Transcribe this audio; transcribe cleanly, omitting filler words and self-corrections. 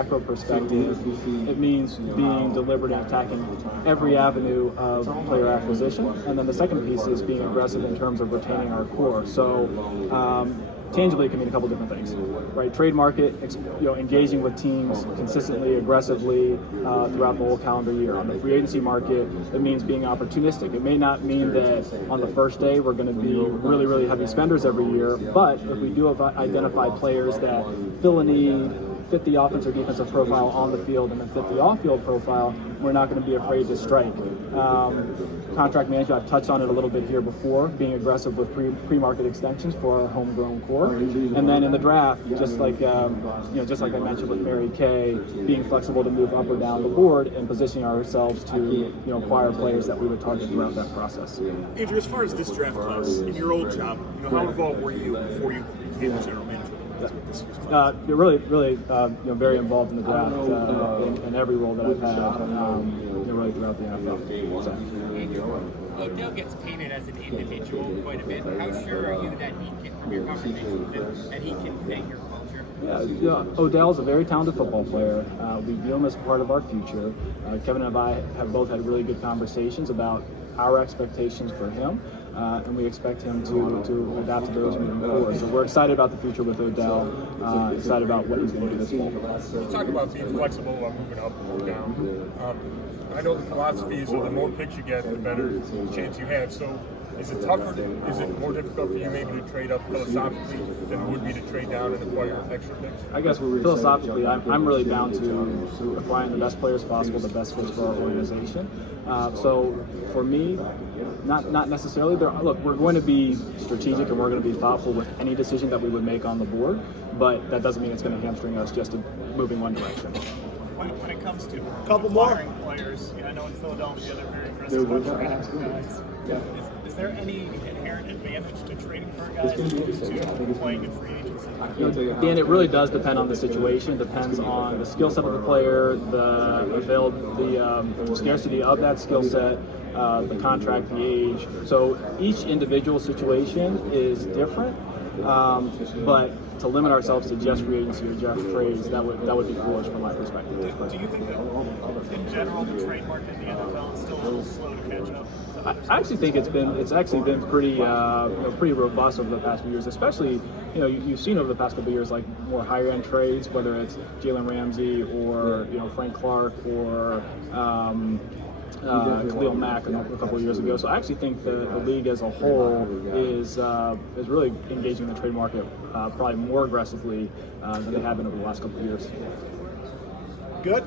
macro perspective, it means being deliberate and attacking every avenue of player acquisition. And then the second piece is being aggressive in terms of retaining our core. So tangibly, it can mean a couple different things, right? Trade market, engaging with teams consistently, aggressively throughout the whole calendar year. On the free agency market, it means being opportunistic. It may not mean that on the first day we're going to be really, really heavy spenders every year, but if we do identify players that fill a need, fit the offensive or defensive profile on the field, and then fit the off-field profile, we're not going to be afraid to strike. Contract management, I've touched on it a little bit here before, being aggressive with pre-market extensions for our homegrown core. And then in the draft, just like I mentioned with Mary Kay, being flexible to move up or down the board and positioning ourselves to acquire players that we would target throughout that process. Andrew, as far as this draft class, in your old job, how involved were you before you became the general manager? You're really very involved in the draft in every role that I've had, really throughout the NFL. So. Odell gets painted as an individual quite a bit. How sure are you that he can, from your conversations with him, that he can fit your culture? Yeah, Odell's a very talented football player. We view him as part of our future. Kevin and I have both had really good conversations about our expectations for him, and we expect him to adapt to those moving forward. So we're excited about the future with Odell, excited about what he's going to do this fall. You talk about being flexible while moving up or down. I know the philosophy is that the more picks you get, the better chance you have. So is it tougher? Is it more difficult for you maybe to trade up philosophically than it would be to trade down and acquire extra picks? I guess philosophically, I'm really down to acquiring the best players possible, the best fits for our organization. So for me, not necessarily. Look, we're going to be strategic and we're going to be thoughtful with any decision that we would make on the board, but that doesn't mean it's going to hamstring us just in moving one direction. When it comes to acquiring players, I know in Philadelphia they're very aggressive about trading guys. Is there any inherent advantage to trading for guys as opposed to playing in free agency? And it really does depend on the situation. It depends on the skill set of the player, the scarcity of that skill set, the contract, the age. So each individual situation is different. But to limit ourselves to just free agency or just trades, that would be foolish from my perspective. Do you think that in general the trade market in the NFL is still a little slow to catch up? I actually think it's actually been pretty pretty robust over the past few years, especially you've seen over the past couple of years like more higher end trades, whether it's Jalen Ramsey or Frank Clark or Khalil Mack a couple of years ago. So I actually think the league as a whole is really engaging in the trade market probably more aggressively than they have been over the last couple of years. Good.